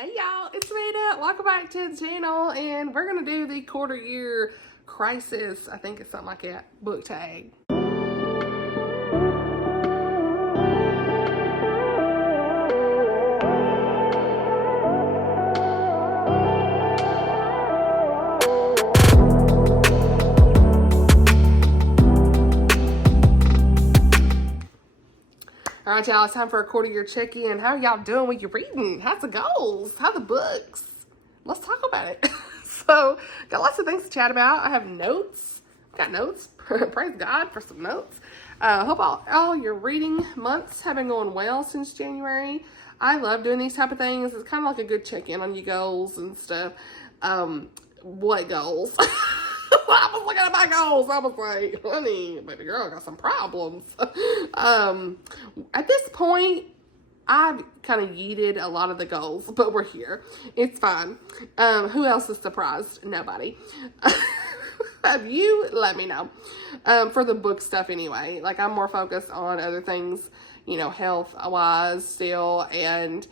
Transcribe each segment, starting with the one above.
Hey y'all, it's Rita. Welcome back to the channel, and we're gonna do the quarter year crisis, I think it's something like that, book tag. All right, y'all, it's time for a quarter year check-in. How y'all doing with your reading? How's the goals? How the books? Let's talk about it. So, got lots of things to chat about. I have notes. Got notes. Praise God for some notes. Hope all your reading months have been going well since January. I love doing these type of things. It's kind of like a good check-in on your goals and stuff. What goals? I was looking at my goals. I was like, honey, baby girl, I got some problems. At this point, I've kind of yeeted a lot of the goals, but we're here. It's fine. Who else is surprised? Nobody. Have you? Let me know. For the book stuff anyway. Like, I'm more focused on other things, you know, health-wise still, and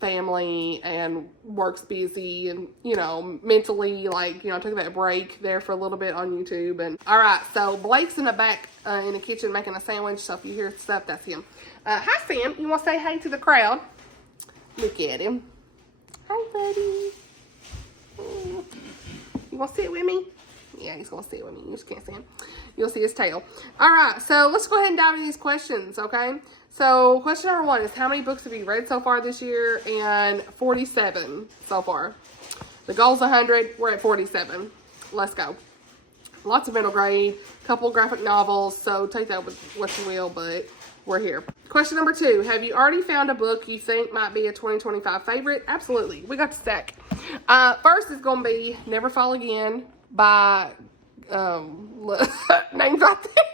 family, and work's busy, and, you know, mentally, like, you know, I took that break there for a little bit on YouTube. And all right, so Blake's in the back in the kitchen making a sandwich, so if you hear stuff, that's him. Hi, Sam. You want to say hey to the crowd? Look at him. Hi, buddy. You want to sit with me? Yeah, he's going to sit with me. You just can't see him. You'll see his tail. All right, so let's go ahead and dive into these questions, okay? So question number 1 is, how many books have you read so far this year? And 47 so far. The goal's 100. We're at 47. Let's go. Lots of middle grade, couple graphic novels, so take that with what you will, but we're here. Question number 2, have you already found a book you think might be a 2025 favorite? Absolutely. We got to stack. First is going to be Never Fall Again by, name's right there.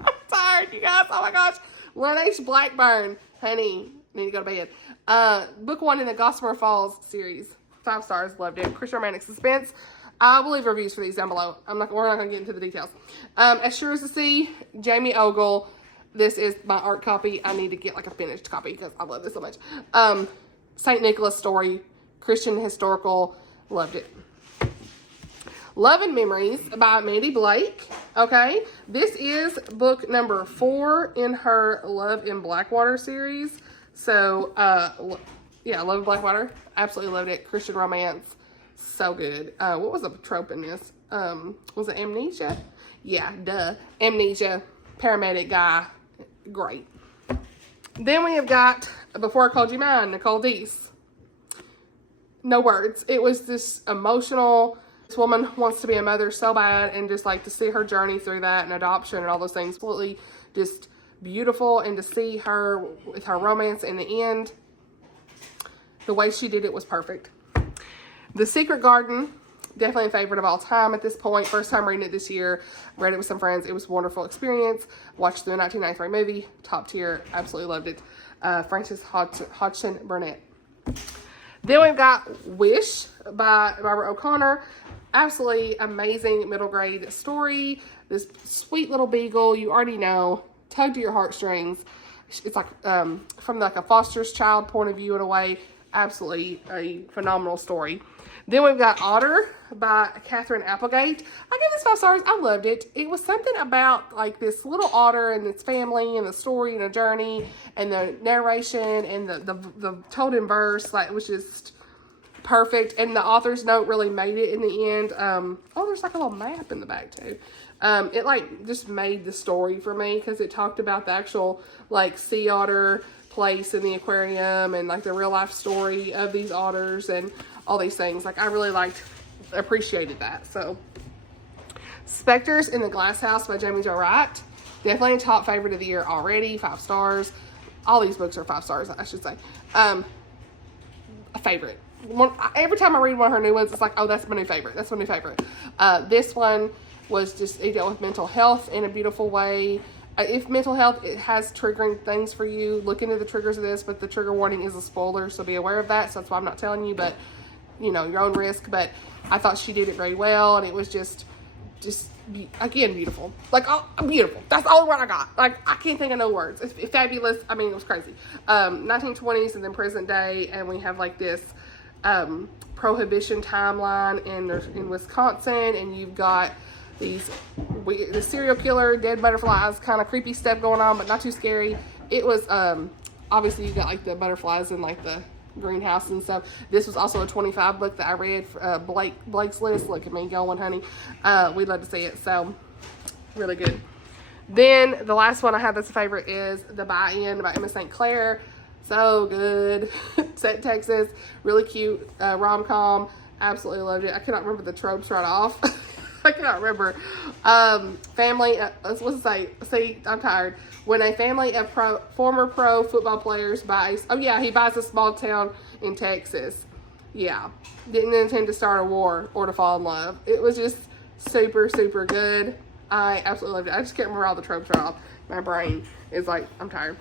I'm tired, you guys. Oh my gosh. Lynn Blackburn. Honey, need to go to bed. Book 1 in the Gossamer Falls series. 5 stars. Loved it. Christian romantic suspense. I will leave reviews for these down below. We're not going to get into the details. As Sure as the Sea, Jaime Ogle. This is my art copy. I need to get like a finished copy because I love this so much. St. Nicholas Story. Christian historical. Loved it. Love and Memories by Mandi Blake. Okay, this is book number 4 in her Love in Blackwater series. So, yeah, Love in Blackwater. Absolutely loved it. Christian romance. So good. What was the trope in this? Was it amnesia? Yeah, duh. Amnesia. Paramedic guy. Great. Then we have got Before I Called You Mine, Nicole Deese. No words. It was this emotional. This woman wants to be a mother so bad, and just like to see her journey through that and adoption and all those things, absolutely just beautiful. And to see her with her romance in the end, the way she did it was perfect. The Secret Garden, definitely a favorite of all time at this point. First time reading it this year. Read it with some friends. It was a wonderful experience. Watched the 1993 movie. Top tier. Absolutely loved it. Frances Hodgson Burnett. Then we've got Wish by Robert O'Connor. Absolutely amazing middle grade story. This sweet little beagle, you already know, tugged to your heartstrings. It's like from like a foster's child point of view in a way. Absolutely a phenomenal story. Then we've got Otter by Katherine Applegate. I give this 5 stars. I loved it. It was something about like this little otter and its family and the story and the journey and the narration and the told in verse. Like, it was just perfect. And the author's note really made it in the end. Oh, there's like a little map in the back too. It like just made the story for me because it talked about the actual like sea otter place in the aquarium and like the real life story of these otters and all these things. Like, I really appreciated that. So, Specters in the Glass House by Jaime Wright. Definitely a top favorite of the year already. 5 stars. All these books are 5 stars, I should say. A favorite. Every time I read one of her new ones, it's like, oh, that's my new favorite. That's my new favorite. This one was just, it dealt with mental health in a beautiful way. If mental health, it has triggering things for you. Look into the triggers of this, but the trigger warning is a spoiler, so be aware of that. So that's why I'm not telling you, but, you know, your own risk. But I thought she did it very well, and it was just just, again, beautiful. Like, oh, beautiful. That's the only word I got. Like, I can't think of no words. It's fabulous. I mean, it was crazy. 1920s and then present day, and we have like this prohibition timeline in Wisconsin, and you've got the serial killer, dead butterflies, kind of creepy stuff going on, but not too scary. It was, obviously you got like the butterflies and like the greenhouse and stuff. This was also a 25 book that I read for Blake's list. Look at me going, honey. We'd love to see it. So really good. Then the last one I have that's a favorite is The Buy-In by Emma St. Clair. So good. Set in Texas. Really cute rom-com. Absolutely loved it. I cannot remember the tropes right off. I cannot remember. Family, what's it say? See, I'm tired. When a family of former pro football players buys, he buys a small town in Texas. Yeah. Didn't intend to start a war or to fall in love. It was just super, super good. I absolutely loved it. I just can't remember all the tropes right off. My brain is like, I'm tired.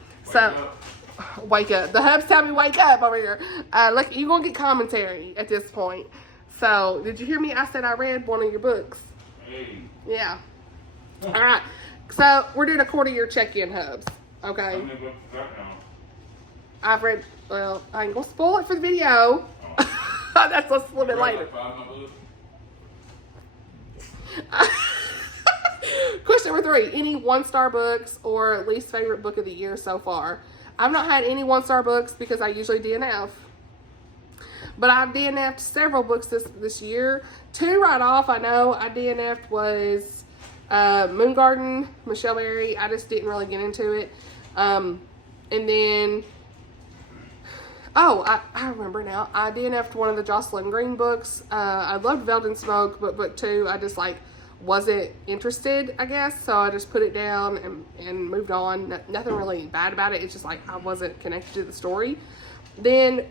Wake up. The hubs tell me wake up over here. Look, you're going to get commentary at this point. So, did you hear me? I said I read one of your books. Hey. Yeah. All right. So, we're doing a quarter-year check-in, Hubs. Okay? How many books is that now? I've read, well, I ain't going to spoil it for the video. Oh. That's a little bit later. Like 5 of those? Question number 3. Any one-star books or least favorite book of the year so far? I've not had any one-star books because I usually DNF. But I've DNF'd several books this year. 2 right off, I know I DNF'd was Moon Garden, Michelle Berry. I just didn't really get into it. And then, I remember now. I DNF'd one of the Jocelyn Green books. I loved Velvet and Smoke, but book 2, I just wasn't interested, I guess. So I just put it down and moved on. Nothing really bad about it. It's just I wasn't connected to the story. Then,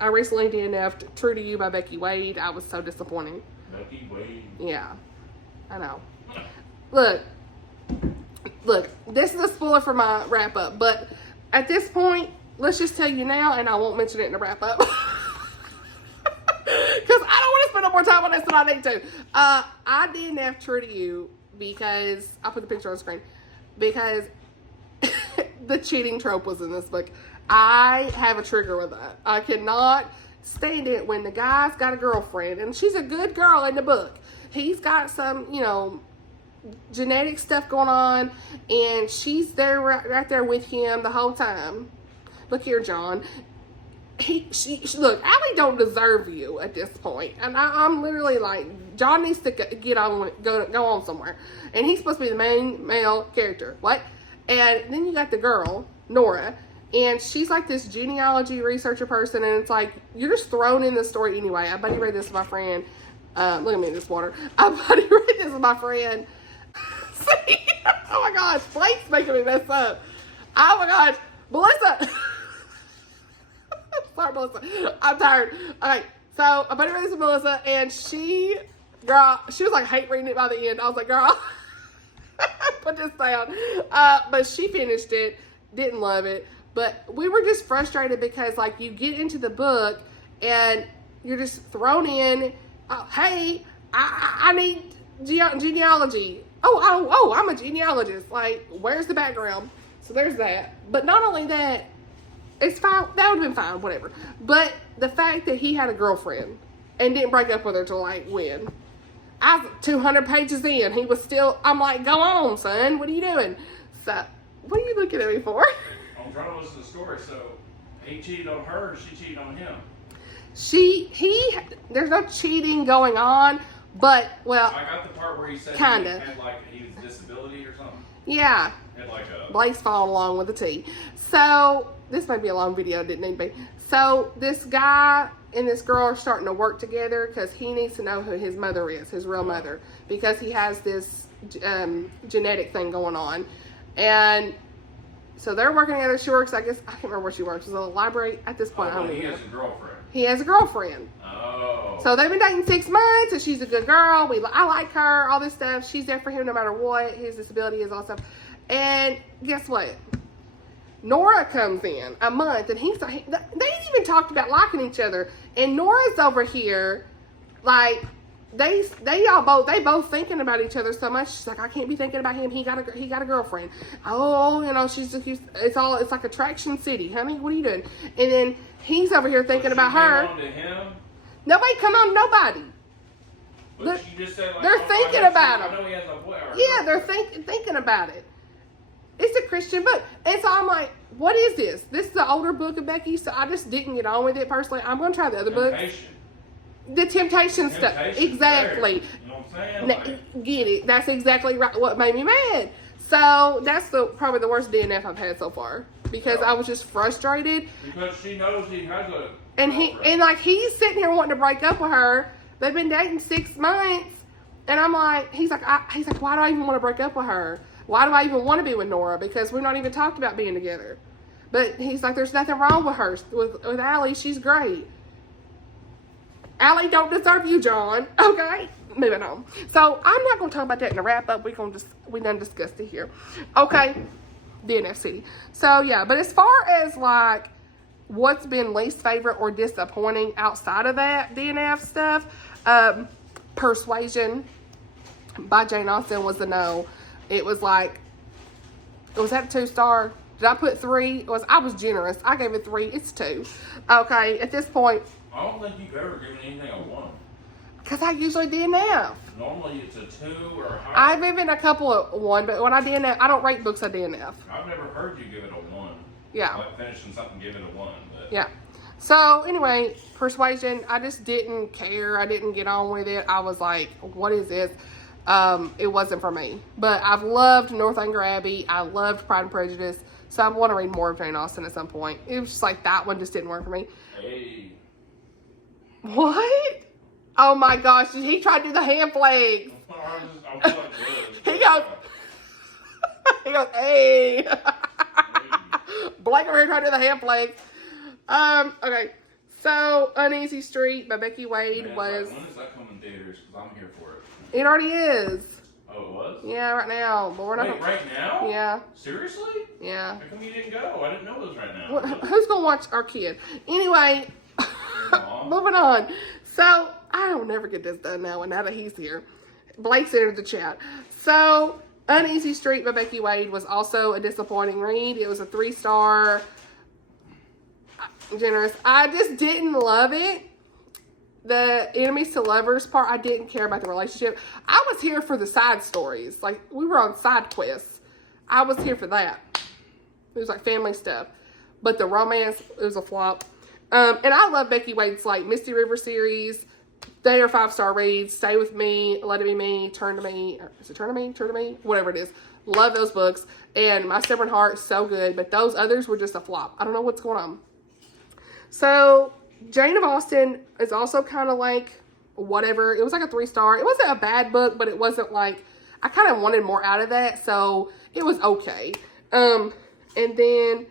I recently DNF'd True to You by Becky Wade. I was so disappointed. Becky Wade? Yeah. I know. Look, this is a spoiler for my wrap-up, but at this point, let's just tell you now, and I won't mention it in the wrap-up. Because I don't want to spend no more time on this than I need to. I DNF'd True to You because, I'll put the picture on the screen, because the cheating trope was in this book. I have a trigger with that. I cannot stand it when the guy's got a girlfriend, and she's a good girl in the book. He's got some, genetic stuff going on, and she's there right there with him the whole time. Look here, John. Look, Allie don't deserve you at this point, and I'm literally like, John needs to go on somewhere, and he's supposed to be the main male character. What? And then you got the girl, Nora. And she's like this genealogy researcher person, and it's like, you're just thrown in the story anyway. I buddy read this with my friend. Look at me in this water. I buddy read this with my friend. See? Oh my gosh, Blake's making me mess up. Oh my gosh, Melissa. Sorry, Melissa. I'm tired. Okay, so I buddy read this with Melissa, and she was like, hate reading it by the end. I was like, girl, put this down. But she finished it, didn't love it. But we were just frustrated because, you get into the book and you're just thrown in. Hey, I need genealogy. Oh, I'm a genealogist. Where's the background? So there's that. But not only that, it's fine. That would have been fine, whatever. But the fact that he had a girlfriend and didn't break up with her till when? I was 200 pages in. He was still, I'm like, go on, son. What are you doing? So, what are you looking at me for? I'm trying to listen to the story. So he cheated on her, she cheated on him. There's no cheating going on, but, well, I got the part where he said kinda. He was disability or something. Yeah. Had Blake's following along with the tea. So, this might be a long video, didn't need to be. So, this guy and this girl are starting to work together because he needs to know who his mother is, his real mother, because he has this genetic thing going on. And so they're working together. She works, I guess, I can't remember where she works. Is it a library at this point? I don't he even has know. a girlfriend. He has a girlfriend. Oh. So they've been dating 6 months, and she's a good girl. I like her, all this stuff. She's there for him no matter what. His disability is all stuff. And guess what? Nora comes in a month, and they ain't even talked about liking each other. And Nora's over here, they both thinking about each other so much. She's like, I can't be thinking about him. He got a girlfriend. Oh, it's like Attraction City, honey. What are you doing? And then he's over here thinking about her. On to him? Nobody come on nobody. But she just said, like, they're thinking about him. I know he has a boy. Yeah, they're thinking about it. It's a Christian book. And so I'm like, what is this? This is the older book of Becky, so I just didn't get on with it personally. I'm going to try the other book. The temptation stuff. Exactly. You know what I'm saying? Get it. That's exactly right. What made me mad. So that's probably the worst DNF I've had so far. Because I was just frustrated. Because she knows he has a and he's sitting here wanting to break up with her. They've been dating 6 months. And I'm like, he's like, why do I even want to break up with her? Why do I even want to be with Nora? Because we're not even talked about being together. But he's like, there's nothing wrong with her. With Allie, she's great. Allie don't deserve you, John. Okay, moving on. So I'm not going to talk about that in the wrap up. We done discussed it here. Okay, DNF City. So yeah, but as far as like what's been least favorite or disappointing outside of that DNF stuff, Persuasion by Jane Austen was a no. It was like, was that a 2-star? Did I put 3? I was generous. I gave it 3. It's 2. Okay, at this point. I don't think you've ever given anything a 1. Because I usually DNF. Normally it's a 2 or higher. I've given a couple of 1, but when I DNF, I don't rate books I DNF. I've never heard you give it a 1. Yeah. Like finishing something, give it a 1. But. Yeah. So anyway, Persuasion, I just didn't care. I didn't get on with it. I was like, what is this? It wasn't for me. But I've loved Northanger Abbey. I loved Pride and Prejudice. So I want to read more of Jane Austen at some point. It was just like that one just didn't work for me. Hey. What? Oh my gosh. He tried to do the hand flags. He goes, hey. Blake over here trying to do the hand flags. Okay. So, Uneasy Street by Becky Wade was... When does that come in theaters? Because I'm here for it. It already is. Oh, it was? Yeah, right now. But we're not... Wait, right now? Yeah. Seriously? Yeah. How come you didn't go? I didn't know it was right now. Well, who's going to watch our kid? Anyway, moving on. So, I don't never get this done now that he's here. Blake's entered the chat. So, Uneasy Street by Becky Wade was also a disappointing read. It was a 3-star. Generous. I just didn't love it. The enemies to lovers part, I didn't care about the relationship. I was here for the side stories. Like, we were on side quests. I was here for that. It was like family stuff. But the romance, it was a flop. And I love Becky Wade's like Misty River series. They are 5-star reads. Stay With Me, Let It Be Me, Turn to Me. Is it Turn to Me? Turn to Me? Whatever it is. Love those books. And My Stubborn Heart, so good. But those others were just a flop. I don't know what's going on. So, Jane of Austen is also kind of like, whatever. It was like a 3-star. It wasn't a bad book, but it wasn't like, I kind of wanted more out of that, so it was okay. And then,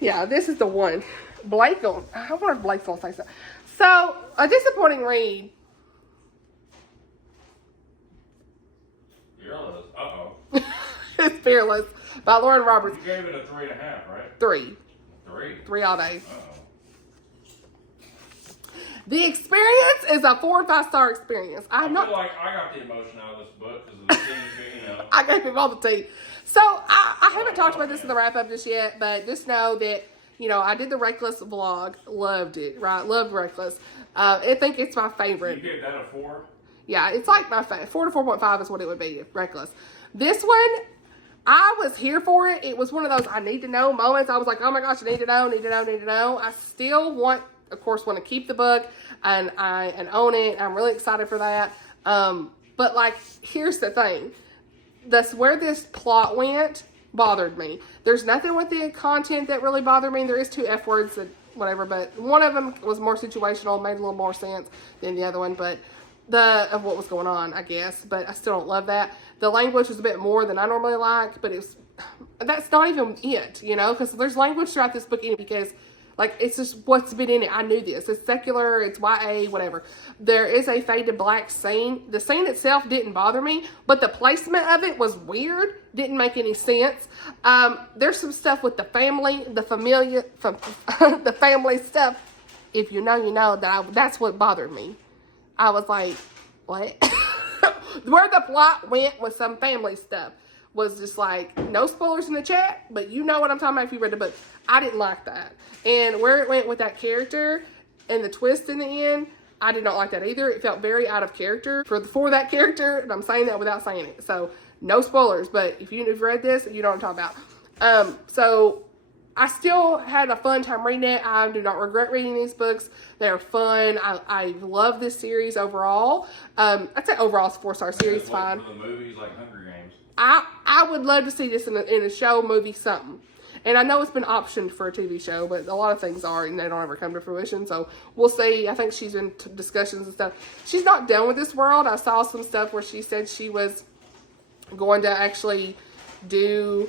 yeah, this is the one. Blake, I wonder if Blake's going to say so. So, a disappointing read. Fearless. Uh-oh. It's Fearless by Lauren Roberts. You gave it a 3.5, right? 3. 3 all day. Uh-oh. The experience is a 4 or 5-star experience. I feel like I got the emotion out of this book because of the things, you know. I gave him all the tea. So, I haven't talked about this in the wrap-up just yet, but just know that, you know, I did the Reckless vlog. Loved it, right? Loved Reckless. I think it's my favorite. You gave that a 4? Yeah, it's like my favorite. 4 to 4.5 is what it would be, Reckless. This one, I was here for it. It was one of those I need to know moments. I was like, oh my gosh, I need to know, need to know, need to know. I still want to keep the book and own it. I'm really excited for that. But like, here's the thing. That's where this plot went bothered me. There's nothing with the content that really bothered me. There is 2 F words that whatever, but one of them was more situational, made a little more sense than the other one, but of what was going on, I guess. But I still don't love that. The language was a bit more than I normally like, but that's not even it, you know, because there's language throughout this book because like, it's just what's been in it. I knew this. It's secular. It's YA, whatever. There is a fade to black scene. The scene itself didn't bother me, but the placement of it was weird. Didn't make any sense. There's some stuff with the family, the family stuff. If you know, you know. That's what bothered me. I was like, what? Where the plot went with some family stuff was just like, no spoilers in the chat, but you know what I'm talking about if you read the book. I didn't like that. And where it went with that character and the twist in the end, I did not like that either. It felt very out of character for that character, and I'm saying that without saying it. So, no spoilers, but if you've read this, you know what I'm talking about. So, I still had a fun time reading it. I do not regret reading these books. They're fun. I love this series overall. I'd say overall it's a 4-star series. Fine. For the movies like Hunger Games. I would love to see this in a show, movie, something. And I know it's been optioned for a TV show, but a lot of things are, and they don't ever come to fruition. So we'll see. I think she's in discussions and stuff. She's not done with this world. I saw some stuff where she said she was going to actually do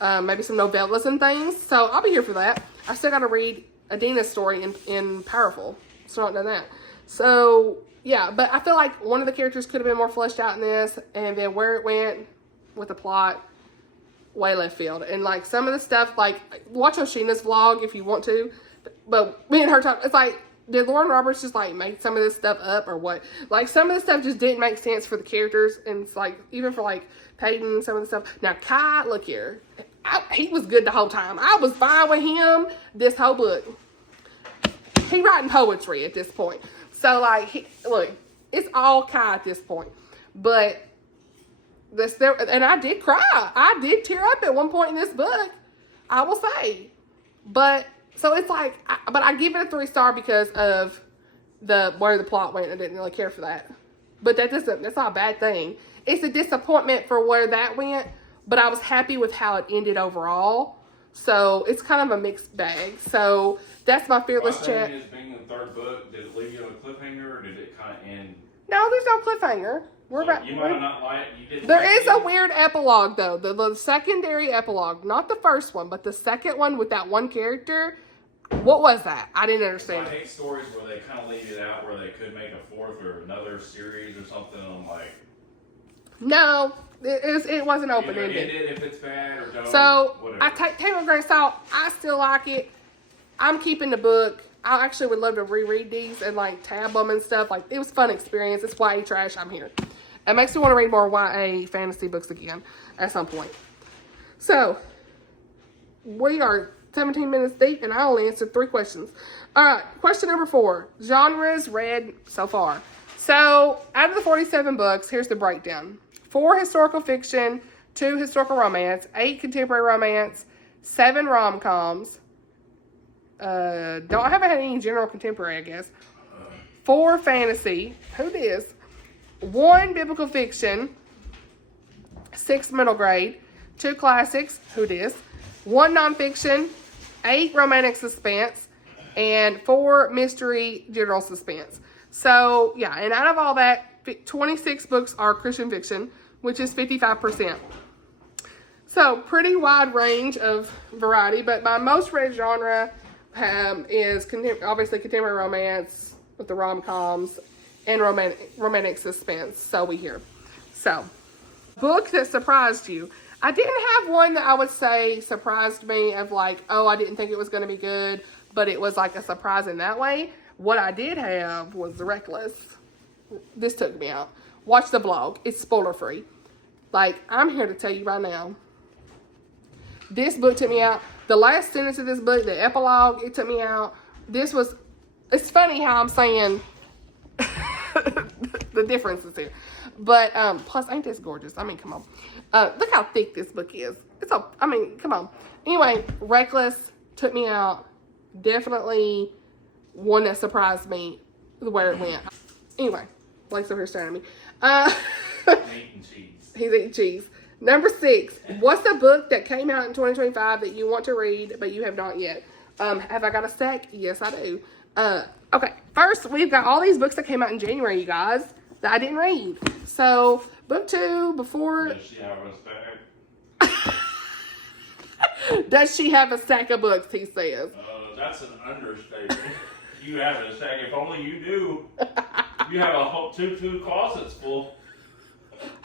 maybe some novellas and things. So I'll be here for that. I still got to read Adina's story in Powerful. Still not done that. So yeah, but I feel like one of the characters could have been more fleshed out in this, and then where it went with the plot, way left field. And like some of the stuff, like watch Oshina's vlog if you want to, but me and her talk, it's like, did Lauren Roberts just like make some of this stuff up or what? Like some of the stuff just didn't make sense for the characters, and it's like even for like Peyton, some of the stuff. Now Kai, look here, he was good the whole time. I was fine with him this whole book. He writing poetry at this point, so like look, it's all Kai at this point, but. And I did cry. I did tear up at one point in this book, I will say. But, so it's like, but I give it a 3-star because of where the plot went. I didn't really care for that. But that's not a bad thing. It's a disappointment for where that went, but I was happy with how it ended overall. So, it's kind of a mixed bag. So, that's my fearless chat. Is being the third book, did it leave you on a cliffhanger, or did it kind of end? No, there's no cliffhanger. You might have not liked. There is a weird epilogue though. The secondary epilogue, not the first one, but the second one with that one character. What was that? I didn't understand. I hate stories where they kind of leave it out, where they could make a 4th or another series or something. I'm like, no, it wasn't open ended. End it if it's bad or don't. So whatever. I take Taylor Gray Salt. I still like it. I'm keeping the book. I actually would love to reread these and like tab them and stuff. Like it was a fun experience. It's YA trash. I'm here. It makes me want to read more YA fantasy books again at some point. So, we are 17 minutes deep, and I only answered 3 questions. All right, question number 4. Genres read so far. So, out of the 47 books, here's the breakdown. 4 historical fiction, 2 historical romance, 8 contemporary romance, 7 rom-coms. I haven't had any general contemporary, I guess. 4 fantasy. Who dis? 1 biblical fiction, 6 middle grade, 2 classics, who dis, 1 nonfiction, 8 romantic suspense, and 4 mystery general suspense. So, yeah, and out of all that, 26 books are Christian fiction, which is 55%. So, pretty wide range of variety, but my most read genre is obviously contemporary romance with the rom-coms, and romantic suspense. So we hear. So, book that surprised you. I didn't have one that I would say surprised me of like, oh, I didn't think it was going to be good, but it was like a surprise in that way. What I did have was Reckless. This took me out. Watch the vlog. It's spoiler free. Like, I'm here to tell you right now. This book took me out. The last sentence of this book, the epilogue, it took me out. It's funny how I'm saying the differences here. But, plus, ain't this gorgeous? I mean, come on. Look how thick this book is. Come on. Anyway, Reckless took me out. Definitely one that surprised me where it went. Anyway, Blake's over here staring at me. Eating cheese. He's eating cheese. Number 6. What's the book that came out in 2025 that you want to read, but you have not yet? Have I got a stack? Yes, I do. Okay, first, we've got all these books that came out in January, you guys, that I didn't read. So, book 2, before... Does she have a stack? Does she have a stack of books, he says. That's an understatement. You have a stack. If only you do. You have a whole two closets full.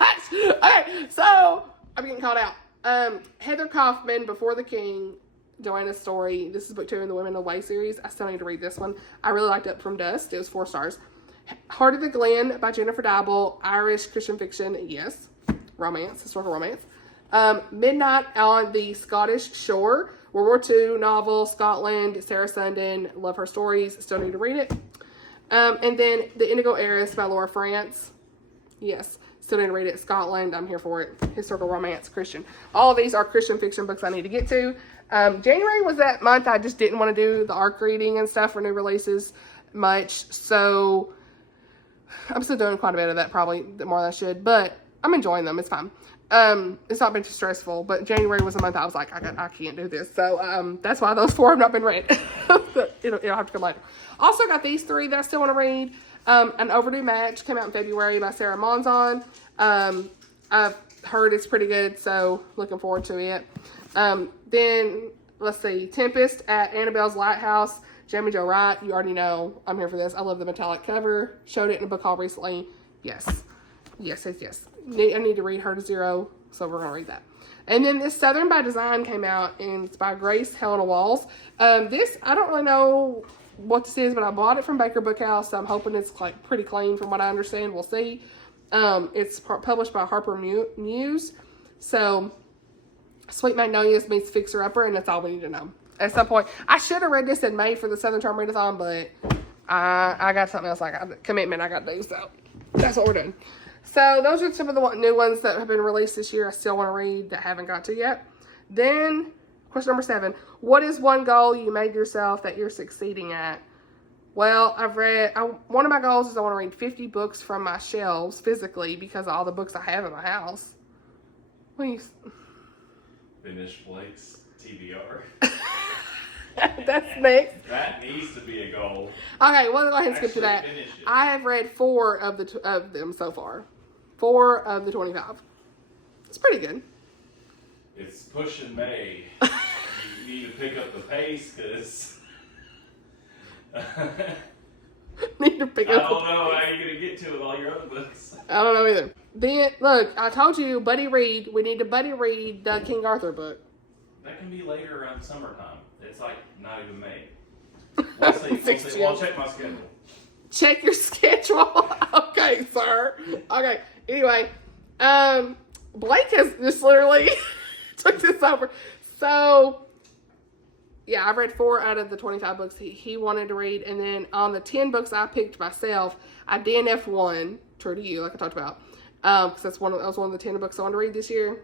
Okay, so, I'm getting called out. Heather Kaufman, Before the King, Joanna's Story. This is book 2 in the Women of the Way series. I still need to read this one. I really liked Up from Dust. It was 4 stars. Heart of the Glen by Jennifer Dibble, Irish Christian fiction, yes. Romance, historical romance. Midnight on the Scottish Shore, World War II novel, Scotland, Sarah Sundin, love her stories, still need to read it. And then The Indigo Heiress by Laura France, yes, still need to read it, Scotland, I'm here for it, historical romance, Christian. All of these are Christian fiction books I need to get to. January was that month I just didn't want to do the ARC reading and stuff for new releases much, so I'm still doing quite a bit of that, probably more than I should, but I'm enjoying them, it's fine. It's not been too stressful, but January was a month I was like, I can't do this. So, that's why those 4 have not been read. it'll have to come later. Also got these 3 that I still want to read. An Overdue Match came out in February by Sarah Monzon. I've heard it's pretty good, so looking forward to it. Then, let's see, Tempest at Annabelle's Lighthouse, Jaime Jo Wright. You already know I'm here for this. I love the metallic cover. Showed it in a book haul recently. Yes. Yes. I need to read Her to Zero, so we're going to read that. And then this Southern by Design came out, and it's by Grace Helena Walls. This, I don't really know what this is, but I bought it from Baker Bookhouse, so I'm hoping it's like pretty clean from what I understand. We'll see. It's published by Harper Muse. So, Sweet Magnolias meets Fixer Upper, and that's all we need to know. At some point, I should have read this in May for the Southern Charm Readathon, but I got something else, commitment I got to do, so that's what we're doing. So those are some of the new ones that have been released this year I still want to read that I haven't got to yet. Then, question number 7. What is one goal you made yourself that you're succeeding at? Well, one of my goals is I want to read 50 books from my shelves physically because of all the books I have in my house. What do you... Finish Blake's TBR. That's next. That needs to be a goal. Okay, well, go ahead and skip to that. I have read 4 of them so far. 4 of the 25. It's pretty good. It's pushing May. You need to pick up the pace because need to pick up. I don't know how you're gonna get to it with all your other books. I don't know either. Then look, I told you, buddy read. We need to buddy read the King Arthur book. That can be later around summertime. It's like not even May. We'll see. I'll check my schedule. Check your schedule. Okay, sir. Okay. Anyway, Blake has just literally took this over. So, yeah, I've read 4 out of the 25 books he wanted to read. And then on the 10 books I picked myself, I DNF 1, true to you, like I talked about. Because that was one of the 10 books I wanted to read this year.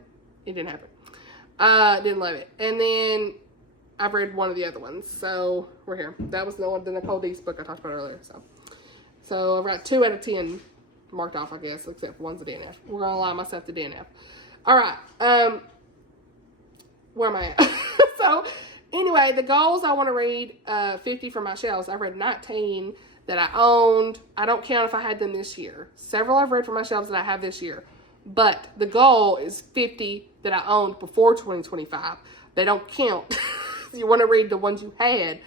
It didn't happen. Didn't love it. And then I've read one of the other ones. So, we're here. That was the Nicole Deese book I talked about earlier. So I've got 2 out of 10 marked off, I guess, except for one's a DNF. We're going to allow myself to DNF. All right. Where am I at? So, anyway, the goals I want to read 50 from my shelves. I've read 19 that I owned. I don't count if I had them this year. Several I've read from my shelves that I have this year. But the goal is 50 that I owned before 2025. They don't count. You want to read the ones you had.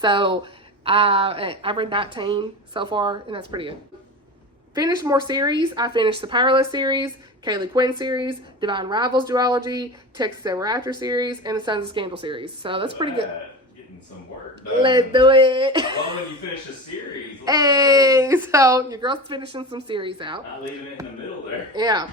So, I've read 19 so far, and that's pretty good. Finished more series. I finished the Powerless series, Kaylee Quinn series, Divine Rivals duology, Texas Ever After series, and the Sons of Scandal series. So that's pretty good. Getting some work done. Let's do it. Well, when you finish a series. Hey, so your girl's finishing some series out. Not leaving it in the middle there. Yeah.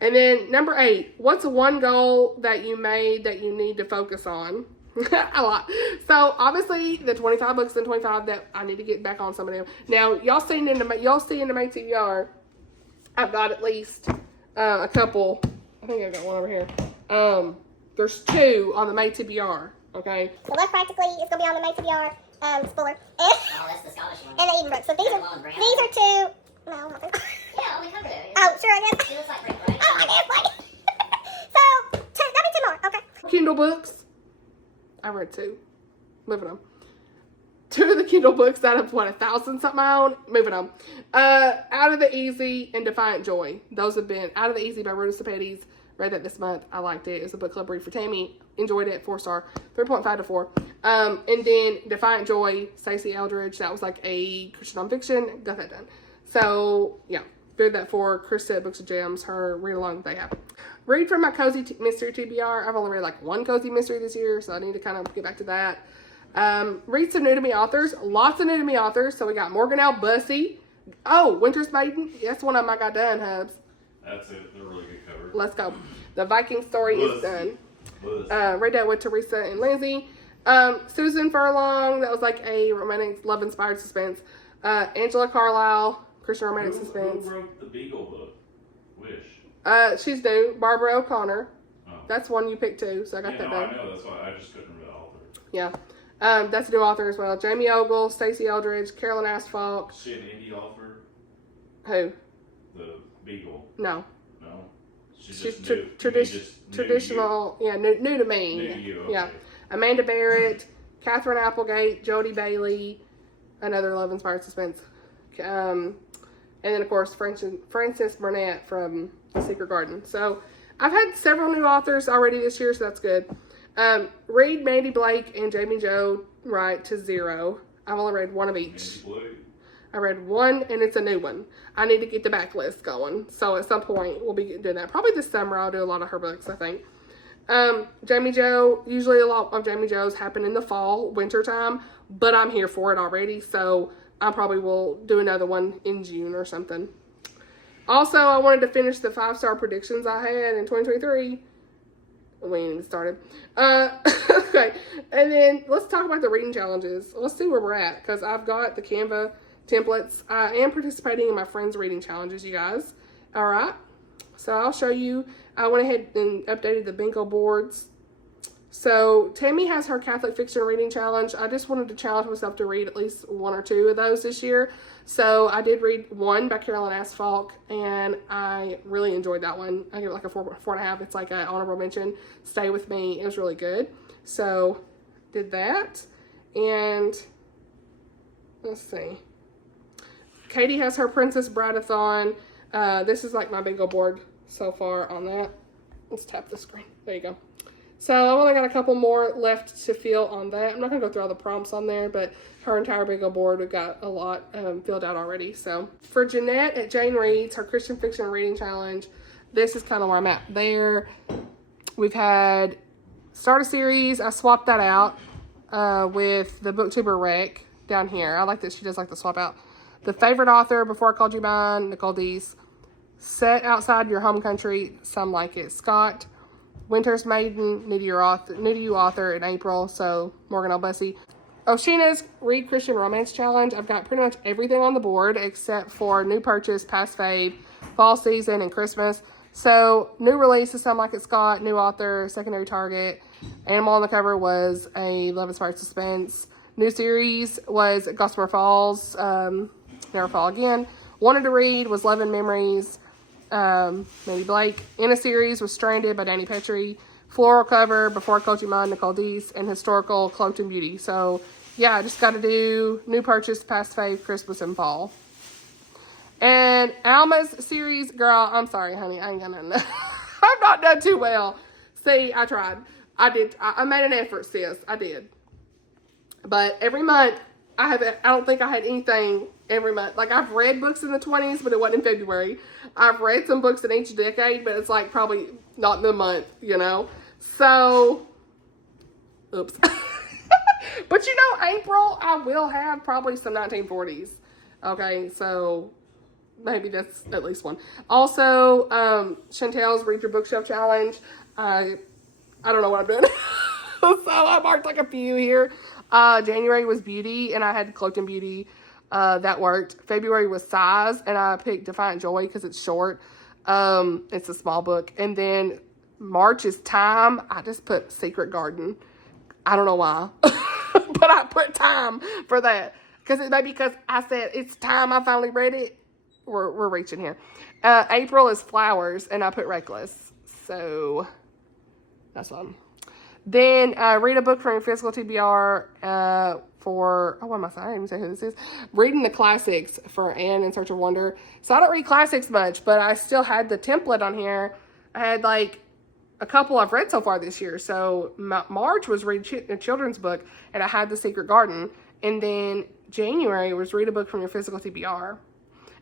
And then number 8, what's one goal that you made that you need to focus on? A lot. So obviously the 25 books and 25 that I need to get back on some of them. Now y'all see in the May TBR, I've got at least a couple. I think I've got one over here. There's 2 on the May TBR. Okay. So less practically, it's gonna be on the May TBR spoiler. Oh, that's the Scottish one. And the Edinburgh. So these are 2. No, not that. Yeah, we covered it. Oh, sure, I guess. It looks like Rick, right? Oh, I guess like. So 2, that'd be 2 more. Okay. Kindle books. I read 2. Moving on. 2 of the Kindle books out of 1,000 something I own. Moving on. Out of the Easy and Defiant Joy. Those have been Out of the Easy by Rhoda Cepedes. Read that this month. I liked it. It was a book club read for Tammy. Enjoyed it. 4-star. 3.5 to 4. And then Defiant Joy, Stacey Eldridge. That was like a Christian nonfiction. Got that done. So, yeah. Read that for Krista at Books of Gems. Her read along that they have. Read from my Cozy Mystery TBR. I've only read like 1 Cozy Mystery this year, so I need to kind of get back to that. Read some new to me authors. Lots of new to me authors. So we got Morgan L. Bussey, Oh, Winter's Maiden. That's one of them I got done, Hubs. That's it. They're really good cover. Let's go. The Viking story is done. Read that with Teresa and Lindsay. Susan Furlong, that was like a romantic, love-inspired suspense. Angela Carlisle, Christian romantic suspense. Who wrote the Beagle book? Wish. She's new. Barbara O'Connor. Oh. That's one you picked too, so I got that done. I know. That's why I just couldn't remember the author. Yeah. That's a new author as well. Jamie Ogle, Stacey Eldridge, Carolyn Asphalt. Is she an indie author? Who? The Beagle. No. No. She's just traditional. Yeah, new to me. New to you. Okay. Yeah. Amanda Barrett, Katherine Applegate, Jodie Bailey, another love-inspired suspense. And then, of course, Frances Burnett from The Secret Garden. So, I've had several new authors already this year, so that's good. Read Mandi Blake and Jamie Jo Wright to 0. I've only read one of each. I read one, and it's a new one. I need to get the backlist going. So, at some point, we'll be doing that. Probably this summer, I'll do a lot of her books, I think. Jamie Jo, usually a lot of Jamie Jo's happen in the fall, winter time, but I'm here for it already, so I probably will do another one in June or something. Also, I wanted to finish the 5-star predictions I had in 2023. We ain't even started. Okay, and then let's talk about the reading challenges. Let's see where we're at, because I've got the Canva templates. I am participating in my friends' reading challenges, you guys. All right, so I'll show you. I went ahead and updated the bingo boards. So Tammy has her Catholic fiction reading challenge. I just wanted to challenge myself to read at least 1 or 2 of those this year. So I did read one by Carolyn Asphalt, and I really enjoyed that one. I give it like a 4.5. It's like an honorable mention. Stay With Me. It was really good. So did that. And let's see. Katie has her Princess Bride-a-thon. This is like my bingo board so far on that. Let's tap the screen. There you go. So I've only got a couple more left to fill on that. I'm not going to go through all the prompts on there, but her entire bingo board, we've got a lot filled out already. So for Jeanette at Jane Reads, her Christian Fiction Reading Challenge, this is kind of where I'm at there. We've had start a series. I swapped that out with the booktuber rec down here. I like that she does like the swap out. The favorite author, Before I Called You Mine, Nicole Deese. Set Outside Your Home Country, Some Like It, Scott. Winter's Maiden, new to you author in April, so Morgan L. Bussey. Oshina's Read Christian Romance Challenge. I've got pretty much everything on the board except for new purchase, past fave, fall season, and Christmas. So new release is Some Like It, Scott. New author, secondary target. Animal on the cover was a love-inspired suspense. New series was Gossamer Falls, Never Fall Again. Wanted to read was Love and Memories, Mandi Blake. In a series was Stranded by Danny Petrie. Floral cover, Before I Called You Mine, Nicole Deese. And historical, Cloaked in Beauty. So, yeah, I just got to do new purchase, past fave, Christmas, and fall. And Alma's series, girl, I'm sorry, honey. I ain't gonna know. I've not done too well. See, I tried. I made an effort, sis. I did. But every month, I don't think I had anything every month. Like, I've read books in the 20s, but it wasn't in February. I've read some books in each decade, but it's like probably not in the month, you know? So, oops. But you know, April, I will have probably some 1940s. Okay, so maybe that's at least one. Also, Chantel's Read Your Bookshelf Challenge. I don't know what I'm doing. So I marked like a few here. January was Beauty, and I had Cloaked in Beauty. That worked. February was Size, and I picked Defiant Joy because it's short. It's a small book. And then March is Time. I just put Secret Garden. I don't know why. But I put Time for that. Maybe because I said, it's time I finally read it. We're reaching here. April is Flowers, and I put Reckless. So, that's fun. Then, read a book from your physical TBR what am I saying? I didn't even say who this is. Reading the classics for Anne in Search of Wonder. So, I don't read classics much, but I still had the template on here. I had, like, a couple I've read so far this year. So, March was read a children's book, and I had The Secret Garden. And then January was read a book from your physical TBR.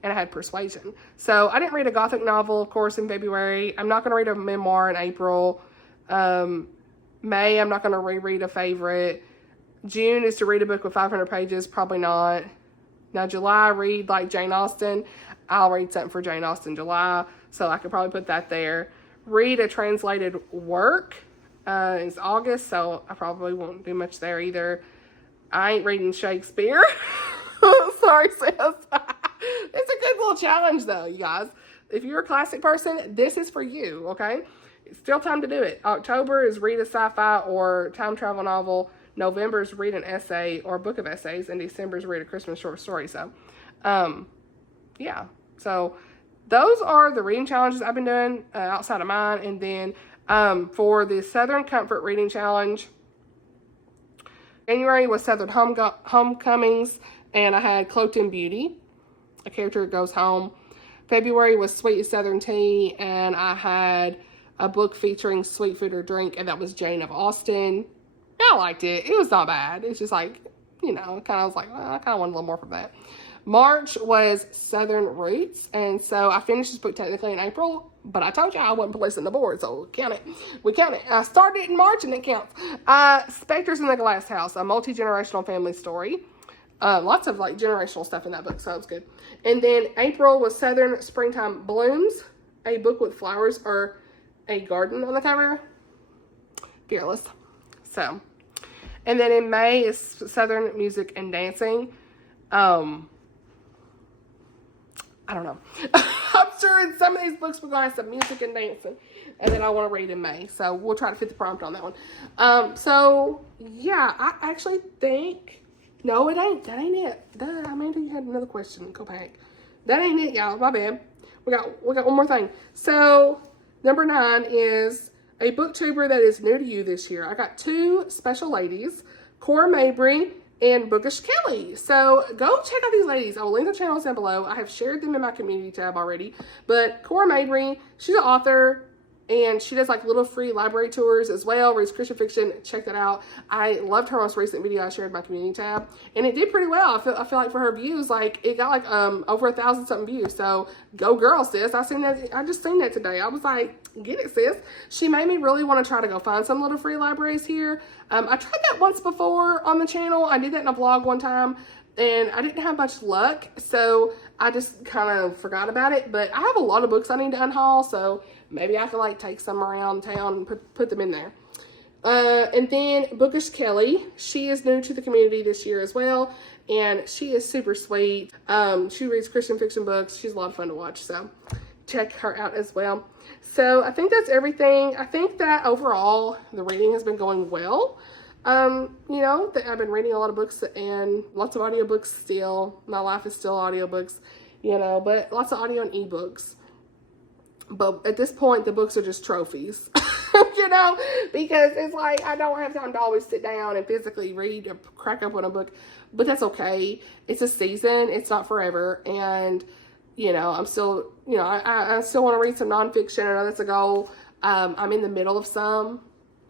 And I had Persuasion. So, I didn't read a Gothic novel, of course, in February. I'm not going to read a memoir in April. May, I'm not going to reread a favorite. June is to read a book with 500 pages. Probably not. Now, July, read like Jane Austen. I'll read something for Jane Austen July, so I could probably put that there. Read a translated work. It's August, so I probably won't do much there either. I ain't reading Shakespeare. Sorry, sis. It's a good little challenge, though, you guys. If you're a classic person, this is for you, okay? It's still time to do it. October is read a sci-fi or time travel novel. November is read an essay or book of essays. And December is read a Christmas short story. So, yeah. So, those are the reading challenges I've been doing outside of mine. And then for the Southern Comfort Reading Challenge, January was Southern Homecomings, and I had Cloaked in Beauty, a character goes home. February was Sweet Southern Tea, and I had a book featuring sweet food or drink, and that was Jane of Austen. I liked it. It was not bad. It's just like, you know, kind of was like, well, I kind of want a little more from that. March was Southern Roots, and so I finished this book technically in April, but I told you I wasn't placing the board, so count it. We count it. I started it in March, and it counts. Specters in the Glass House, a multi-generational family story. Lots of like generational stuff in that book, so it was good. And then April was Southern Springtime Blooms, a book with flowers or a garden on the cover. Fearless. So, and then in May is Southern Music and Dancing. I don't know. I'm sure in some of these books we're going to have some music and dancing. And then I want to read in May. So we'll try to fit the prompt on that one. So, yeah, I actually think... No, it ain't. That ain't it. Amanda, you had another question. Go back. That ain't it, y'all. My bad. We got one more thing. So, number 9 is a booktuber that is new to you this year. I got 2 special ladies, Cora Mabry and Bookish Kelly. So go check out these ladies. I will link their channels down below. I have shared them in my community tab already. But Cora Mabry, she's an author, and she does like little free library tours as well, reads Christian fiction. Check that out. I loved her most recent video I shared in my community tab, and it did pretty well. I feel like for her views, like it got like over 1,000 something views. So go girl, sis. I just seen that today. I was like, get it, sis. She made me really want to try to go find some little free libraries here. I tried that once before on the channel. I did that in a vlog one time, and I didn't have much luck, so I just kind of forgot about it. But I have a lot of books I need to unhaul, so maybe I could like take some around town and put them in there. And then Bookish Kelly, she is new to the community this year as well, and she is super sweet. She reads Christian fiction books. She's a lot of fun to watch, so check her out as well. So I think that's everything. I think that overall the reading has been going well. You know, I've been reading a lot of books and lots of audiobooks still. My life is still audiobooks, you know, but lots of audio and ebooks. But at this point, the books are just trophies, you know, because it's like I don't have time to always sit down and physically read or crack up on a book, but that's okay. It's a season. It's not forever. And, you know, I'm still, you know, I still want to read some nonfiction. I know that's a goal. I'm in the middle of some.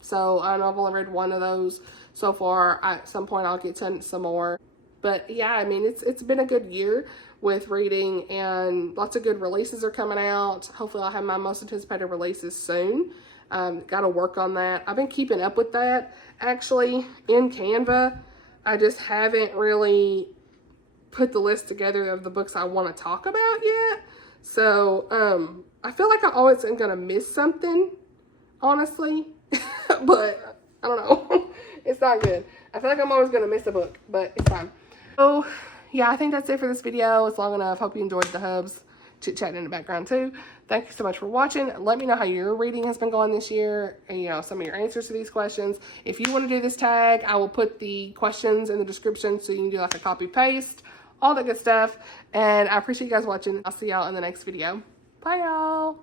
So I know I've only read one of those so far. At some point I'll get to some more. But yeah, I mean, it's been a good year with reading, and lots of good releases are coming out. Hopefully I'll have my most anticipated releases soon. Got to work on that. I've been keeping up with that actually in Canva. I just haven't really put the list together of the books I want to talk about yet. So I feel like I always am going to miss something, honestly. But I don't know. It's not good. I feel like I'm always going to miss a book, but it's fine. So yeah, I think that's it for this video. It's long enough. Hope you enjoyed the hubs chit-chatting in the background too. Thank you so much for watching. Let me know how your reading has been going this year, and you know, some of your answers to these questions. If you want to do this tag, I will put the questions in the description so you can do like a copy paste, all that good stuff. And I appreciate you guys watching. I'll see y'all in the next video. Bye y'all.